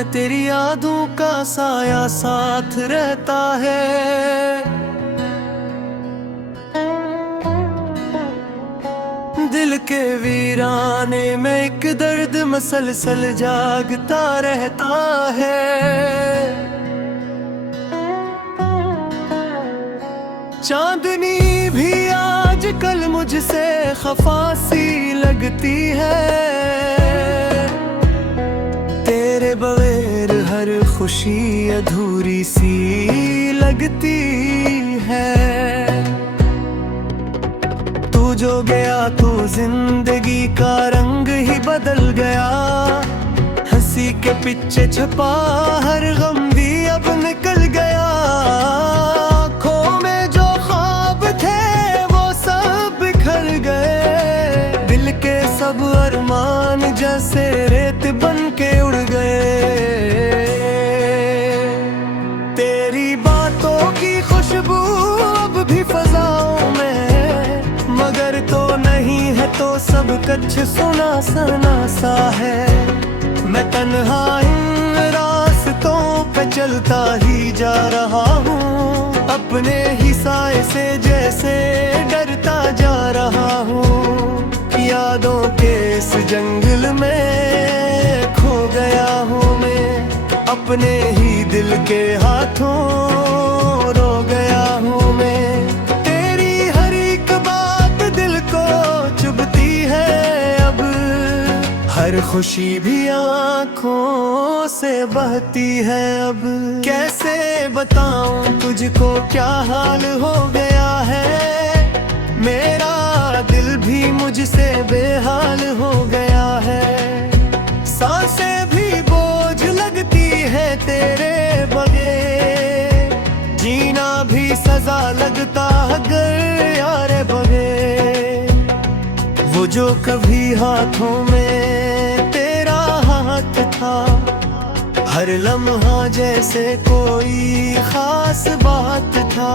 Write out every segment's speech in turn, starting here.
में तेरी यादों का साया साथ रहता है। दिल के वीराने में एक दर्द मसलसल जागता रहता है। चांदनी भी आजकल मुझसे खफासी लगती है। तेरे बगैर हर खुशी अधूरी सी लगती है। तू जो गया तो जिंदगी का रंग ही बदल गया। हंसी के पीछे छुपा हर गम भी अब निकल गया। आँखों में जो ख्वाब थे वो सब बिखर गए। दिल के सब अरमान जैसे रेत बन के उड़ गए। तेरी बातों की खुशबू अब भी फजाओं में, मगर तो नहीं है तो सब कुछ सुना सना सा है। मैं तन्हा इन रास्तों पे चलता ही जा रहा हूँ। अपने ही साए से जैसे डरता जा रहा हूँ। यादों के इस जंगल में खो गया हूँ मैं। अपने ही दिल के हाथों रो गया हूँ मैं। तेरी हर एक बात दिल को चुभती है अब। हर खुशी भी आँखों से बहती है अब। कैसे बताऊं तुझको क्या हाल हो गया है। मेरा दिल भी मुझसे बेहाल हो गया है। सांसें भी बोझ लगती है तेरे बगैर। जीना भी सजा लगता अगर यार बगैर। वो जो कभी हाथों में तेरा हाथ था, हर लम्हा जैसे कोई खास बात था।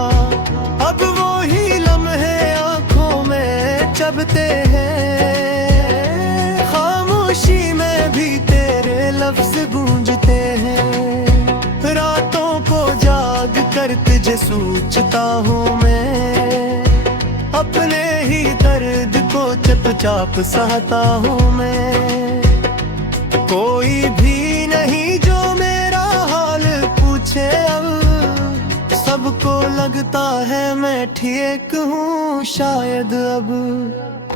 अब वो ही लम्हे आँखों में चबते हैं। खामोशी में भी तेरे लफ्ज गूंजते हैं। रातों को जाग कर तुझे सोचता हूँ मैं। अपने ही दर्द को चुपचाप सहता हूँ मैं। कोई भी नहीं जो मेरा हाल पूछे अब। सबको लगता है मैं ठीक हूँ शायद अब,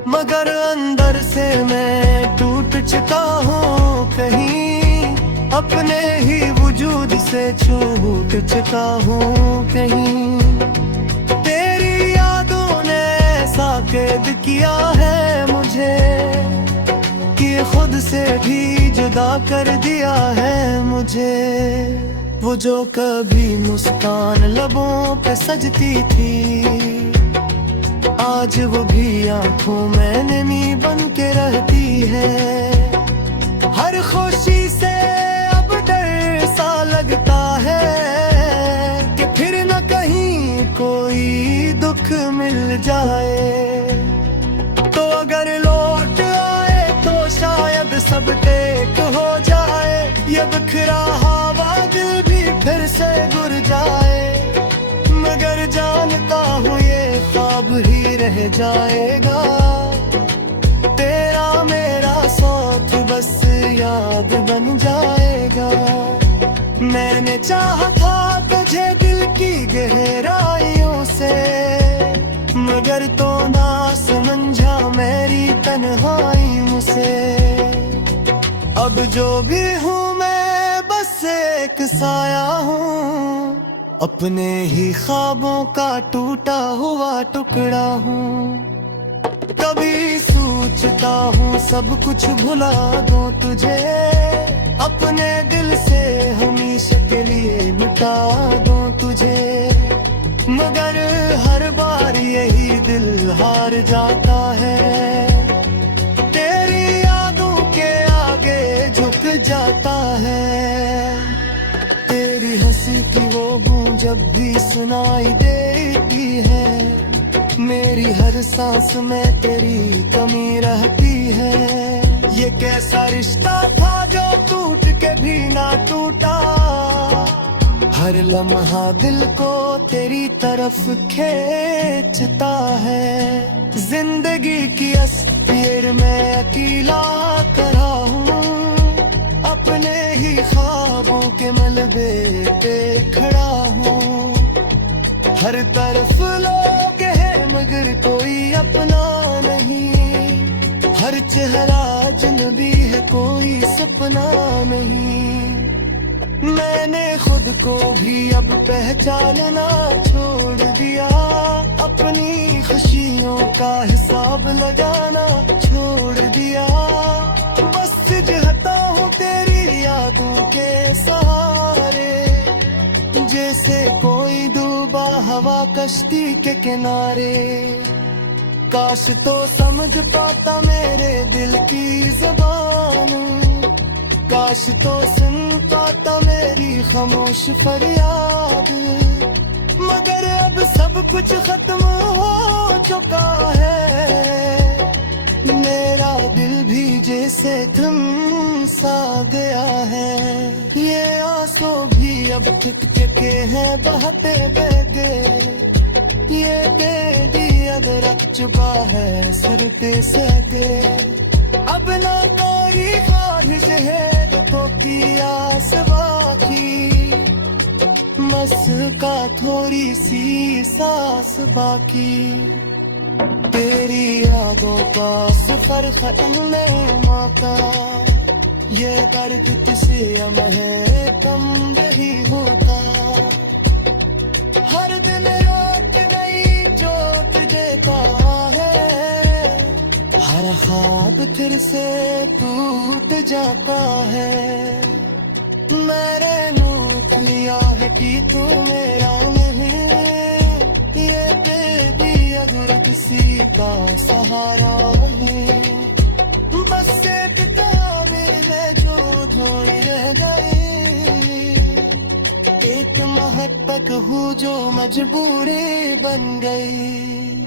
मगर अंदर से मैं टूट चुका हूँ कहीं। अपने ही वजूद से छूट चुका हूँ कहीं। तेरी यादों ने ऐसा कैद किया है मुझे कि खुद से भी जुदा कर दिया है मुझे। वो जो कभी मुस्कान लबों पे सजती थी, आज वो भी आंखों में नमी बन के रहती है। हर खुशी से अब डर सा लगता है कि फिर न कहीं कोई दुख मिल जाए। तो अगर लौट आए तो शायद सब टेक हो जाए। ये बिखरा हवा दिल भी फिर से गुर जाए। मगर जानता हूँ ये ख्वाब ही रह जाएगा। तेरा मेरा साथ बस याद बन जाएगा। मैंने चाहा था तुझे दिल की गहराइयों से, मगर तो ना समझा मेरी तन्हाइयों से। अब जो भी हूँ मैं बस एक साया हूँ। अपने ही ख्वाबों का टूटा हुआ टुकड़ा हूँ। कभी सोचता हूँ सब कुछ भुला दूँ तुझे। अपने दिल से हमेशा के लिए मिटा दूँ तुझे। मगर हर बार यही दिल हार जाता है। तेरी यादों के आगे झुक जाता है। तेरी हंसी की वो गूंज जब भी सुनाई देती है। मेरी हर सांस में तेरी कमी रहती है। ये कैसा रिश्ता था जो टूट के भी ना टूटा। हर लम्हा दिल को तेरी तरफ खींचता है। जिंदगी की अस्तीर में अकेला खड़ा हूँ, अपने ही ख्वाबों के मलबे पे खड़ा हूँ। हर तरफ लोग हैं मगर कोई अपना नहीं, हर चेहरा अजनबी है कोई सपना नहीं। मैंने खुद को भी अब पहचानना छोड़ दिया, अपनी खुशियों का हिसाब लगाना छोड़ दिया। बस जहता हूँ तेरी यादों के सहारे, जैसे कोई डूबा हवा कश्ती के किनारे। काश तो समझ पाता मेरे दिल की ज़बान, काश तो सुन पाता मेरी खामोश फरियाद। मगर अब सब कुछ खत्म हो चुका है, मेरा दिल भी जैसे थम सा गया है। ये आंसू भी अब थक चुके हैं बहते बहते, ये बेदी अदरक चुपा है सर पे सहते। अब ना कोई ख्वाहिश है तो की आस बाकी, बस का थोड़ी सी सांस बाकी। तेरी यादों का सफर खत्म नहीं होता, ये दर्द किसे हम है कम नहीं होता। हर दिन रात नई चोट देता है, हर ख्वाब फिर से टूट जाता है। मैंने नोट लिया है कि तू मेरा नहीं, ये बेबी अगर किसी का सहारा है। बस एक कहानी है जो थोड़ी रह गई, एक महत्तक हूँ जो मजबूरी बन गई।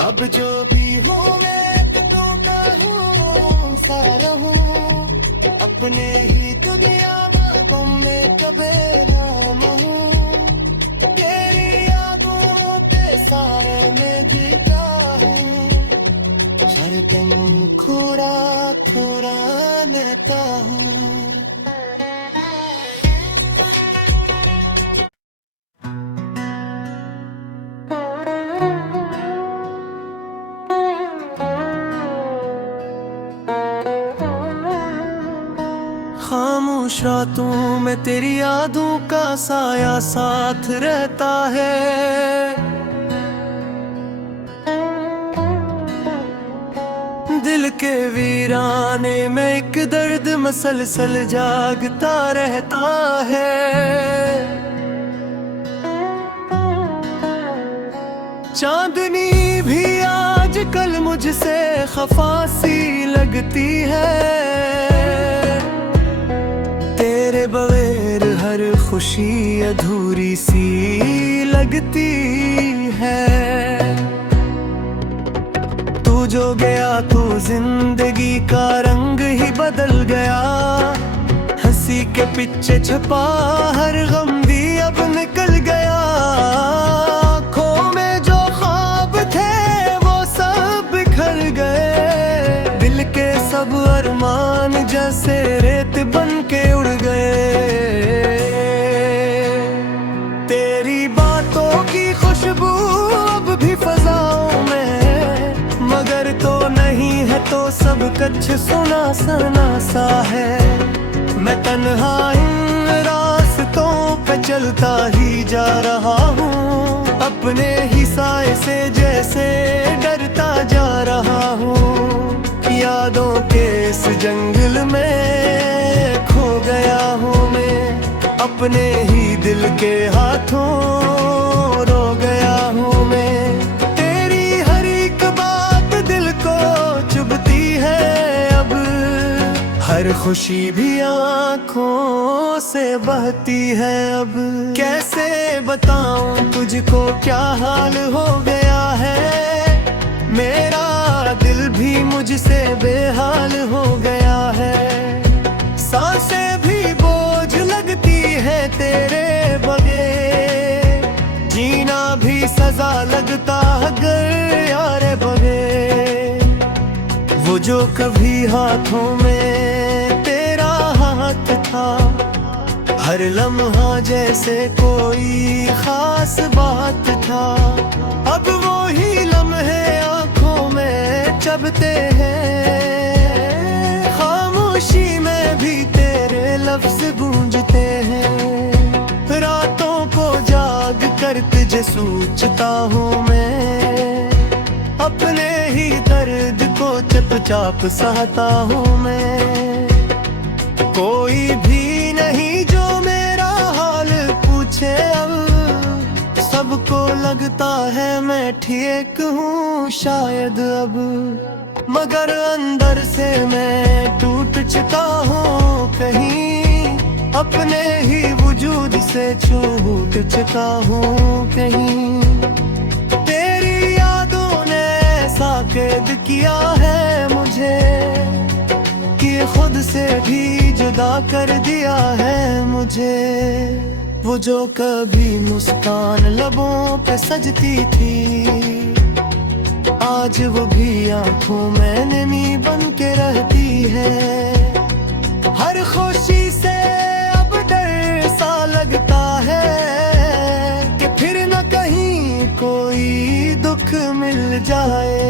अब जो भी हूँ मैं तू का हूँ सा रहूं, अपने ही दुनिया में तुम में कबे नाम हूँ। तेरी यादों पे सारे में जीता हूँ, हर दिन थोड़ा थोड़ा देता हूँ। खामोश रातों में तेरी यादों का साया साथ रहता है। दिल के वीराने में एक दर्द मसलसल जागता रहता है। चांदनी भी आजकल मुझसे खफासी लगती है, तेरे बगैर हर खुशी अधूरी सी लगती है। तू जो गया तो जिंदगी का रंग ही बदल गया, हंसी के पीछे छुपा हर गम भी अब निकल गया। आँखों में जो ख्वाब थे वो सब बिखर गए, दिल के सब अरमान जैसे रेत बन के उड़ गए। तेरी बातों की खुशबू अब भी फजाओं में, मगर तो नहीं है तो सब कुछ सुना सना सा है। मैं तन्हा इन रास्तों पे चलता ही जा रहा हूँ, अपने ही साए से जैसे डरता जा रहा हूँ। यादों के इस जंगल में खो गया हूँ मैं, अपने ही दिल के हाथों रो गया हूँ मैं। तेरी हर एक बात दिल को चुभती है अब, हर खुशी भी आँखों से बहती है अब। कैसे बताऊं तुझको क्या हाल हो गया है, मेरा दिल भी मुझसे बेहाल हो गया है। सांसें भी सजा लगता अगर यार बगैर। वो जो कभी हाथों में तेरा हाथ था, हर लम्हा जैसे कोई खास बात था। अब वो ही लम्हे आंखों में चबते हैं, खामोशी में भी तेरे लफ्ज गूंजते हैं। रातों को जाग कर तुझे सोचता हूँ मैं, अपने ही दर्द को चुपचाप सहता हूँ मैं। कोई भी नहीं जो मेरा हाल पूछे अब, सबको लगता है मैं ठीक हूँ शायद अब। मगर अंदर से मैं टूट चुका हूँ कहीं, अपने ही वजूद से छूट चुका हूँ कहीं। तेरी यादों ने ऐसा कैद किया है मुझे कि खुद से भी जुदा कर दिया है मुझे। वो जो कभी मुस्कान लबों पे सजती थी, आज वो भी आंखों में नमी बन के रहती है। हर खुशी से अब डर सा लगता है कि फिर न कहीं कोई दुख मिल जाए।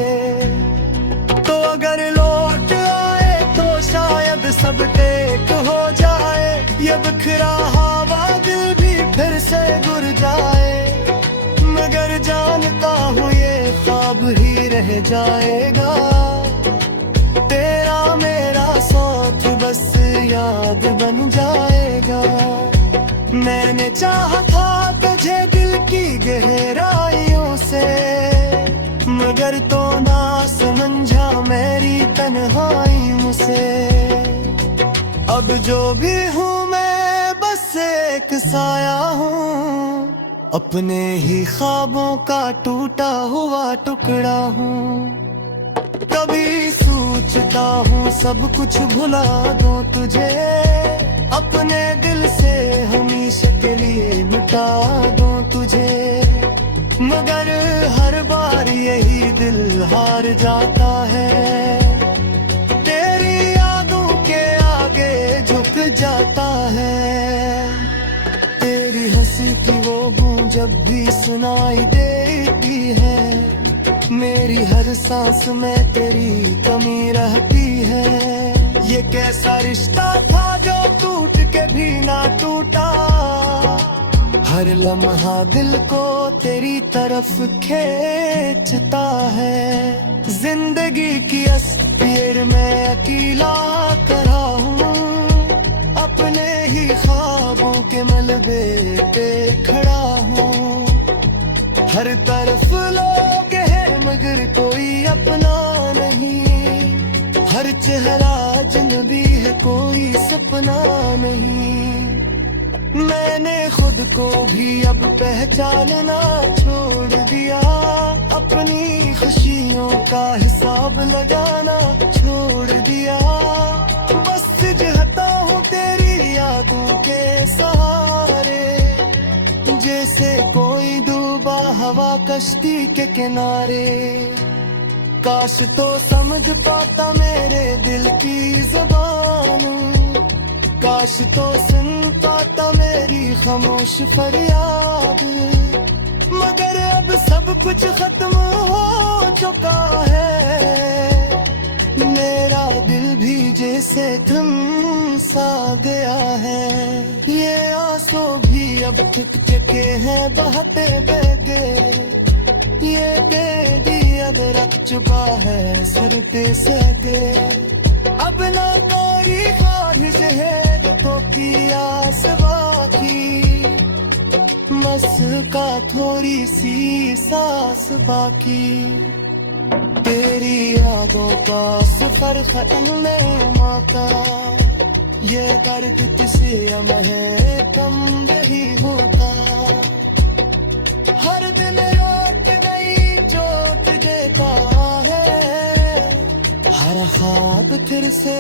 तो अगर लौट आए तो शायद सब टेक हो जाए, ये बिखरा हुआ दिल भी फिर से गुर जाए। मगर जानता हूँ ये ख्वाब ही रह जाएगा, तेरा मेरा साथ बस याद बन जाएगा। मैंने चाहा था तुझे दिल की गहराइयों से, मगर तो ना समझा मेरी तन्हाई मुझसे। अब जो भी हूँ मैं बस एक साया हूँ, अपने ही ख्वाबों का टूटा हुआ टुकड़ा हूँ। कभी सोचता हूँ सब कुछ भुला दूँ तुझे, अपने दिल से हमेशा के लिए मिटा दूँ तुझे। मगर हर बार यही दिल हार जाता है, तेरी यादों के आगे झुक जाता है। तेरी हंसी की वो गूंज जब भी सुनाई देती है, मेरी हर सांस में तेरी कमी रहती है। ये कैसा रिश्ता था जो टूट के भी ना टूटा, हर लम्हा दिल को तेरी तरफ खींचता है। जिंदगी की अस्पीर में अकेला खड़ा हूँ, अपने ही ख्वाबों के मलबे पे खड़ा हूँ। हर तरफ लोग हैं मगर कोई अपना नहीं, हर चेहरा अजनबी है कोई सपना नहीं। मैंने खुद को भी अब पहचानना छोड़ दिया, अपनी खुशियों का हिसाब लगाना छोड़ दिया। बस जहता हूँ तेरी यादों के सहारे, जैसे कोई डूबा हवा कश्ती के किनारे। काश तो समझ पाता मेरे दिल की ज़बान, काश तो सुन पाता मेरी खामोश फरियाद। मगर अब सब कुछ खत्म हो चुका है, मेरा दिल भी जैसे थम सा गया है। ये आंसू भी अब थक चुके हैं बहते बहते, ये बेदी अब रख चुका है सर पे सहते। अब ना कोई ख्वाहिश है तो आस बाकी, मस का थोड़ी सी सांस बाकी। तेरी यादों का सफर खत्म नहीं होता, ये दर्द किसी अम है कम नहीं होता। हर दिन रात नई चोट देता है, हर ख्वाब फिर से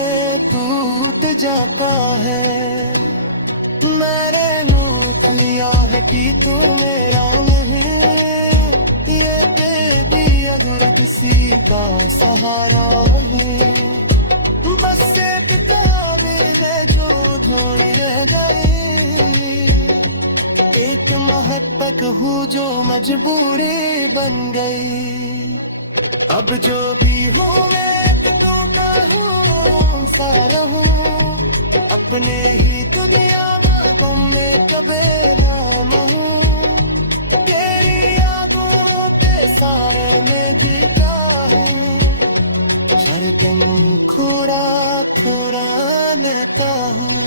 टूट जाता है। मैंने नोट लिया है कि तू मेरा नहीं, का सहारा है। बस एक कहानी है जो धोई रह गई, एक महत्तक हूँ जो मजबूरी बन गई। अब जो भी हूँ मैं टूटा हूँ सा रहूं, अपने ही दुनिया में गुम में कबे नाम हूँ। तेरी यादों के सारे में जीता हूँ, हर दिन खोरा खोरा देता हूँ।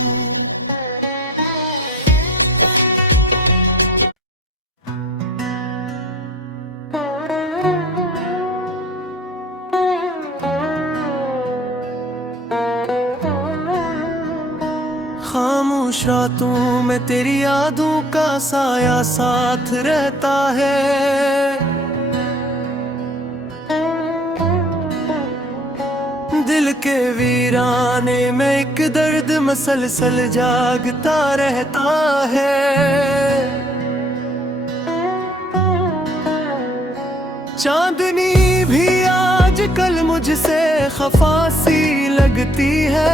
खामोश रातों में तेरी यादों का साया साथ रहता है। दिल के वीराने में एक दर्द मसलसल जागता रहता है। चांदनी भी आजकल मुझसे खफा सी लगती है।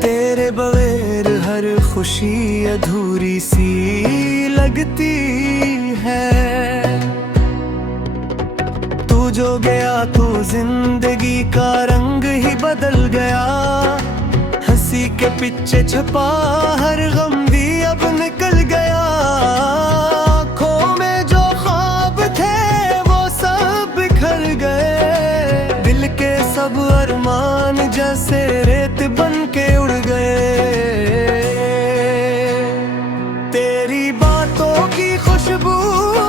तेरे बगैर हर खुशी अधूरी सी लगती है। तू जो गया तो जिंदगी का रंग ही बदल गया। हंसी के पीछे छुपा हर गम भी अब निकल गया। आँखों में जो ख्वाब थे वो सब बिखर गए। दिल के सब अरमान जैसे रेत बन के उड़ गए। तेरी बातों की खुशबू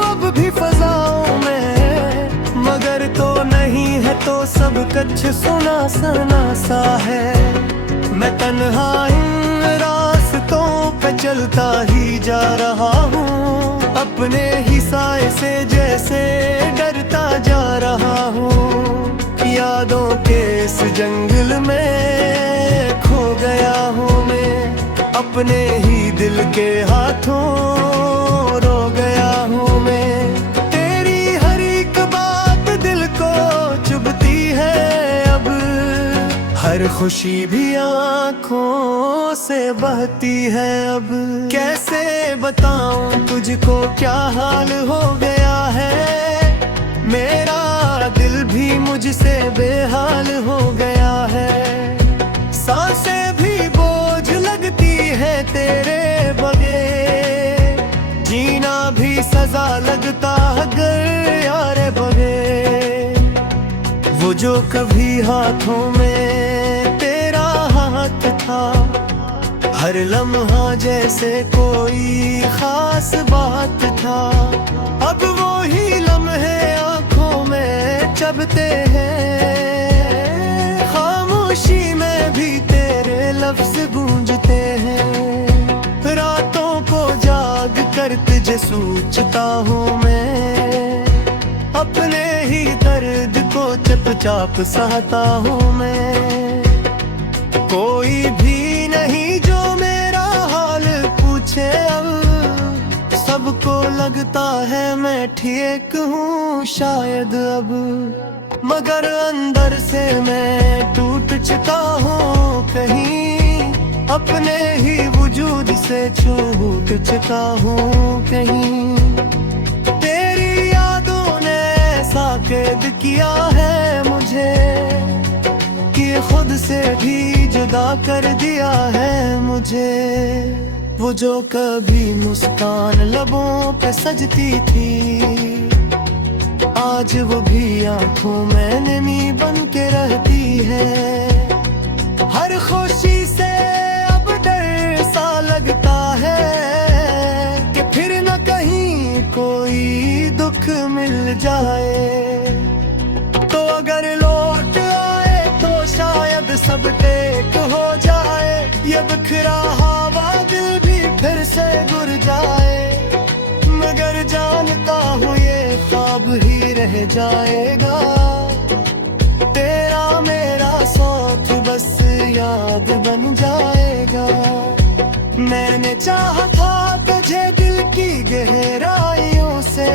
अब भी फजाओं में, मगर तो नहीं है तो सब कुछ सुना सना सा है। मैं तन्हा इन रास्तों पे चलता ही जा रहा हूँ, अपने ही साए से जैसे डरता जा रहा हूँ। यादों के इस जंगल में खो गया हूँ मैं, अपने ही दिल के हाथों रो गया हूँ मैं। तेरी हर एक बात दिल को चुभती है अब, हर खुशी भी आँखों से बहती है अब। कैसे बताऊं तुझको क्या हाल हो गया है, मेरा दिल भी मुझसे बेहाल हो गया है। सांसें भी बोझ लगती है तेरे बगैर, जीना भी सजा लगता अगर यार बगैर। वो जो कभी हाथों में तेरा हाथ था, हर लम्हा जैसे कोई खास बात था। अब वो ही लम्हे आँखों में चबते हैं, खामोशी में भी तेरे लफ्ज गूंजते हैं। रातों को जाग कर तुझे सोचता हूँ मैं, अपने ही दर्द को चुपचाप सहता हूँ मैं। कोई भी नहीं जो मेरा हाल पूछे अब, सबको लगता है मैं ठीक हूँ शायद अब। मगर अंदर से मैं टूट चुका हूँ कहीं, अपने ही वजूद से छूट चुका हूँ कहीं। तेरी यादों ने ऐसा कैद किया है मुझे कि खुद से भी जुदा कर दिया है मुझे। वो जो कभी मुस्कान लबों पे सजती थी, आज वो भी आंखों में नमी बन के रहती है। हर खुशी से अब डर सा लगता है कि फिर न कहीं कोई दुख मिल जाए। तो अगर लौट आए तो शायद सब टेक हो जाए, ये बिखरा हवा दिल भी फिर से गुर जाए। मगर जानता हूँ ये ख्वाब ही रह जाएगा, तेरा मेरा साथ बस याद बन जाएगा। मैंने चाहा था तुझे दिल की गहराइयों से,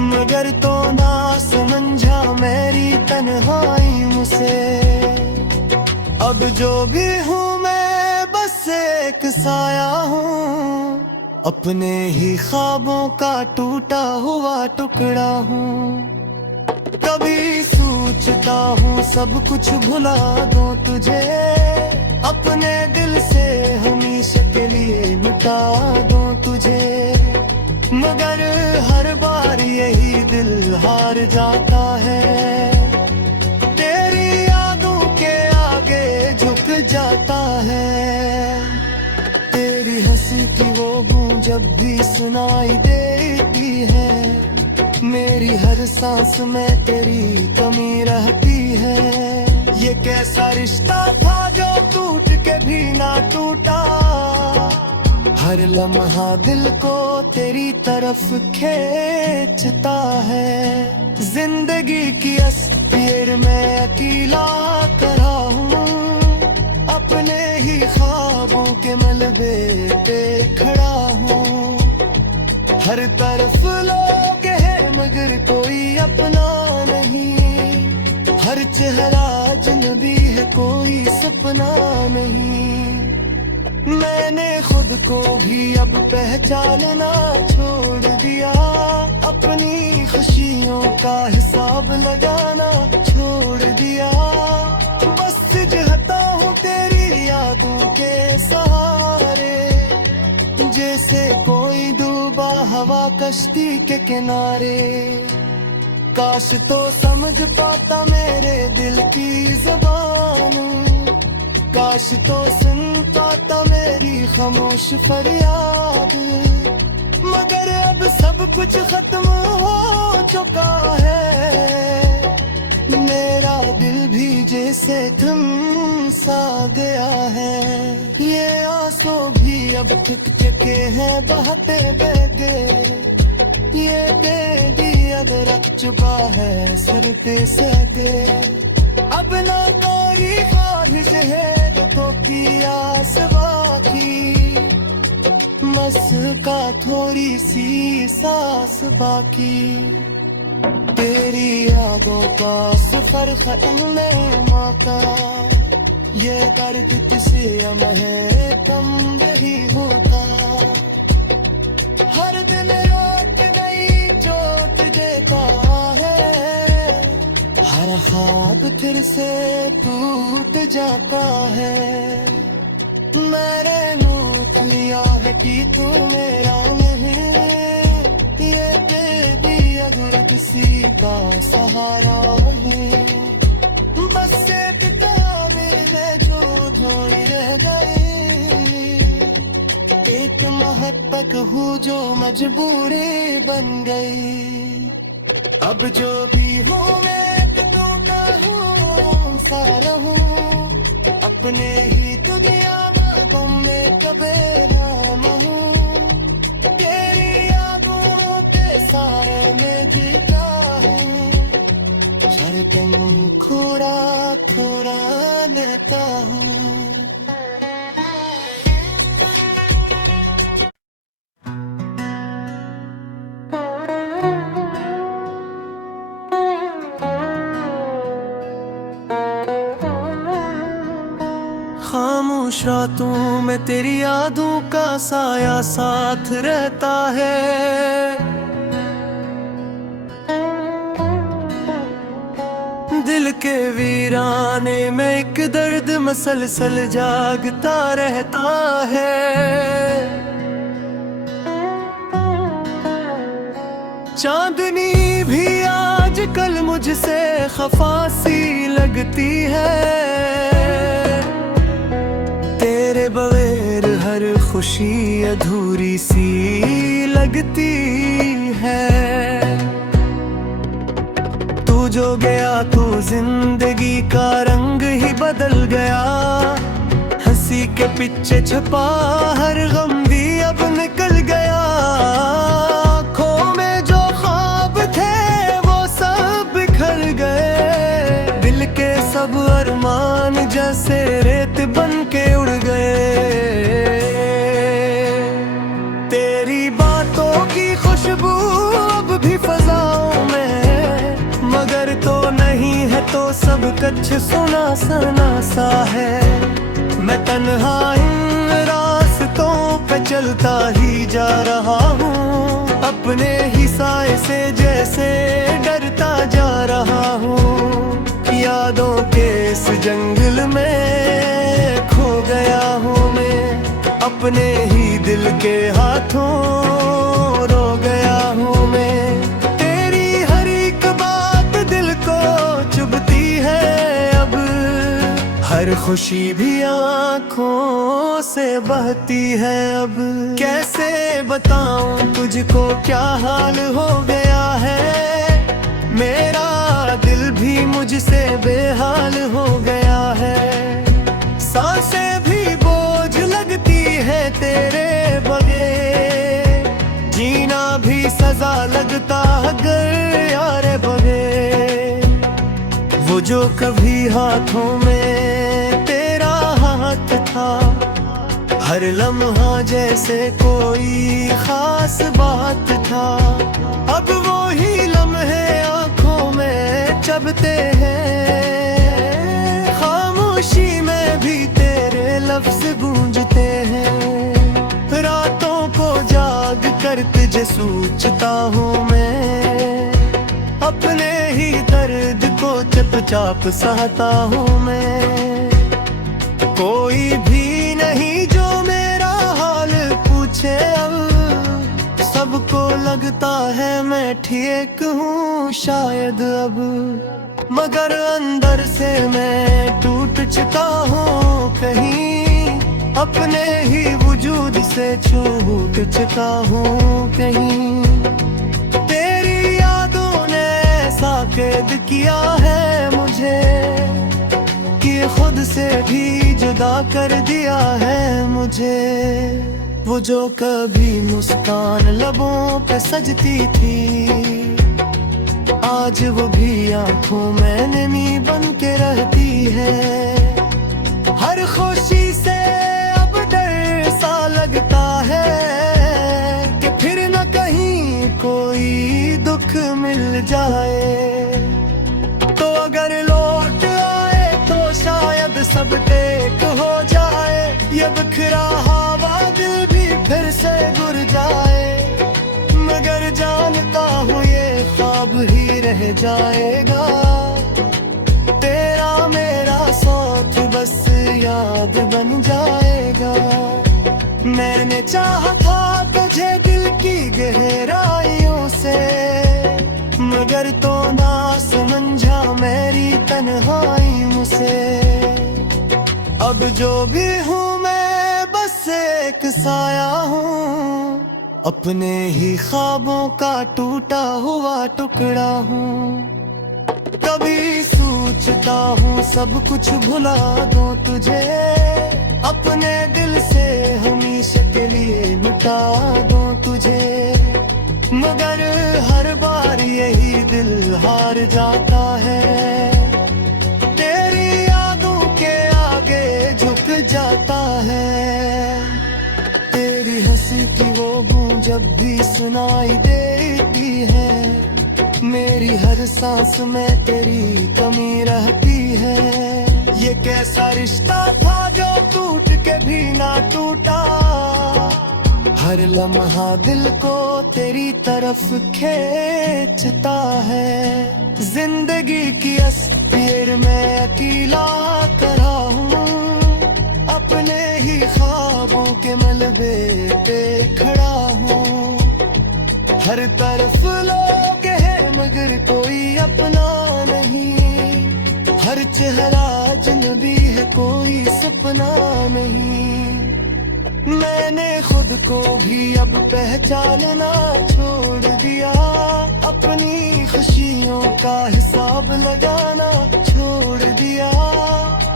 मगर तो ना समझा मेरी तन्हाई मुझसे। अब जो भी हूँ मैं बस एक साया हूँ, अपने ही ख्वाबों का टूटा हुआ टुकड़ा हूँ। कभी सोचता हूँ सब कुछ भुला दूं तुझे, अपने दिल से हमेशा के लिए मिटा दूं तुझे। मगर हर बार यही दिल हार जाता है, तेरी यादों के आगे झुक जाता है। तेरी हंसी की वो गूंज जब भी सुनाई देती है, मेरी हर सांस में तेरी कमी रहती है। ये कैसा रिश्ता था जो टूट के भी ना टूटा, हर लम्हा दिल को तेरी तरफ खींचता है। जिंदगी की अस्पीर में अकेला खड़ा हूँ, अपने ही ख्वाबों के मलबे पे खड़ा हूँ। हर तरफ लोग हैं मगर कोई अपना नहीं, हर चेहरा अजनबी है कोई सपना नहीं। मैंने खुद को भी अब पहचानना छोड़ दिया, अपनी खुशियों का हिसाब लगाना छोड़ दिया। बस जहता हूँ तेरी यादों के सहारे, जैसे कोई डूबा हवा कश्ती के किनारे। काश तो समझ पाता मेरे दिल की ज़बान, काश तो सुन पाता मेरी खामोश फरियाद। मगर अब सब कुछ खत्म हो चुका है, मेरा दिल भी जैसे थम सा गया है। ये आंसू भी अब थक चुके हैं बहते बहते, ये बेदी अदरक चुका है सर पे सहते। अब ना कोई ख्वाहिश है तो की आस बाकी, बस का थोड़ी सी सांस बाकी। तेरी यादों का सफर खत्म नहीं होता, ये दर्द किसे अम है कम नहीं होता। हर दिन रात नई चोट देता है, हर ख्वाब फिर से टूट जाता है। मैंने नोट लिया है कि तू मेरा नहीं, ये बेबी अगर किसी का सहारा है। बस एक कहानी है जो थोड़ी रह गई, एक महत्तक हूँ जो मजबूरी बन गई। अब जो भी हूँ मैं तू का हूँ सारा हूँ, अपने ही दुनिया में गम में कबे नाम हूँ। तेरी यादों के सारे में जीता हूँ, हर दिन थोड़ा थोड़ा देता हूँ। खामोश रातों में तेरी यादों का साया साथ रहता है। दिल के वीराने में एक दर्द मसलसल जागता रहता है। चांदनी भी आजकल मुझसे खफा सी लगती है, तेरे बगैर हर खुशी अधूरी सी लगती है। तू जो गया तो जिंदगी का रंग ही बदल गया, हंसी के पीछे छुपा हर गम भी अब निकल गया। आँखों में जो ख्वाब थे वो सब बिखर गए, दिल के सब अरमान जैसे रेत बन के उड़ गए। तेरी बातों की खुशबू अब भी फजा सच सुना सना सा है। मैं तन्हा इन रास्तों पे चलता ही जा रहा हूँ, अपने ही साए से जैसे डरता जा रहा हूँ। यादों के इस जंगल में खो गया हूँ मैं, अपने ही दिल के हाथों रो गया हूँ मैं। तेरी हर एक बात दिल को चुभती है अब, हर खुशी भी आँखों से बहती है अब। कैसे बताऊं तुझको क्या हाल हो गया है, मेरा दिल भी मुझसे बेहाल हो गया है। सांसें भी बोझ लगती है तेरे बगैर, जीना भी सजा लगता अगर यार बगैर। वो जो कभी हाथों में तेरा हाथ था, हर लम्हा जैसे कोई खास बात था। अब वो ही लम्हे आँखों में चबते हैं, खामोशी में भी तेरे लफ्ज गूंजते हैं। रातों को जाग कर तुझे सोचता हूँ मैं, अपने ही दर्द को चुपचाप सहता हूँ मैं। कोई भी नहीं जो मेरा हाल पूछे अब, सबको लगता है मैं ठीक हूँ शायद अब। मगर अंदर से मैं टूट चुका हूँ कहीं, अपने ही वजूद से छूट चुका हूँ कहीं। तेरी यादों ने ऐसा कैद किया है मुझे कि खुद से भी जुदा कर दिया है मुझे। वो जो कभी मुस्कान लबों पे सजती थी, आज वो भी आंखों में नमी बन के रहती है। हर खुशी से अब डर सा लगता है कि फिर न कहीं कोई दुख मिल जाए। तो अगर लौट आए तो शायद सब टेक हो जाए, ये बिखरा हुआ दिल भी फिर से गुर जाए। मगर जानता हूँ ये ख्वाब ही रह जाएगा, तेरा मेरा साथ बस याद बन जाएगा। मैंने चाहा था तुझे दिल की गहराइयों से, मगर तो ना समझा मेरी तन्हाई मुझसे। अब जो भी हूँ मैं बस एक साया हूँ, अपने ही ख्वाबों का टूटा हुआ टुकड़ा हूँ। कभी सोचता हूँ सब कुछ भुला दूँ तुझे, अपने दिल से हमेशा के लिए मिटा दूँ तुझे। मगर हर बार यही दिल हार जाता है, तेरी यादों के आगे झुक जाता है। तेरी हंसी की वो गूंज जब भी सुनाई देती है, मेरी हर सांस में तेरी कमी रहती है। ये कैसा रिश्ता था जो टूट के भी ना टूटा, हर लम्हा दिल को तेरी तरफ खींचता है। जिंदगी की अस्पीर में अकेला खड़ा हूँ, अपने ही ख्वाबों के मलबे पे खड़ा हूँ। हर तरफ लोग हैं मगर कोई अपना नहीं, हर चेहरा अजनबी है कोई सपना नहीं। मैंने खुद को भी अब पहचानना छोड़ दिया, अपनी खुशियों का हिसाब लगाना छोड़ दिया।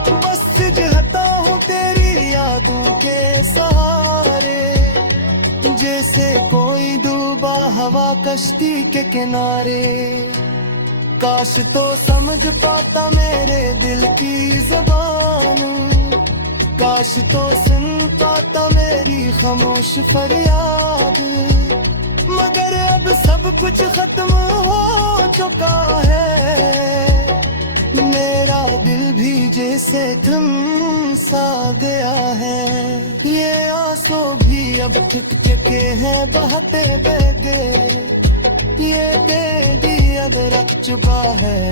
बस जहता हूँ तेरी यादों के सहारे, जैसे कोई डूबा हवा कश्ती के किनारे। काश तो समझ पाता मेरे दिल की ज़बान, काश तो सुन पाता मेरी खामोश फरियाद। मगर अब सब कुछ खत्म हो चुका है, मेरा दिल अब थक चुके हैं बहते बहते, ये बेड़ी अब रख चुका है।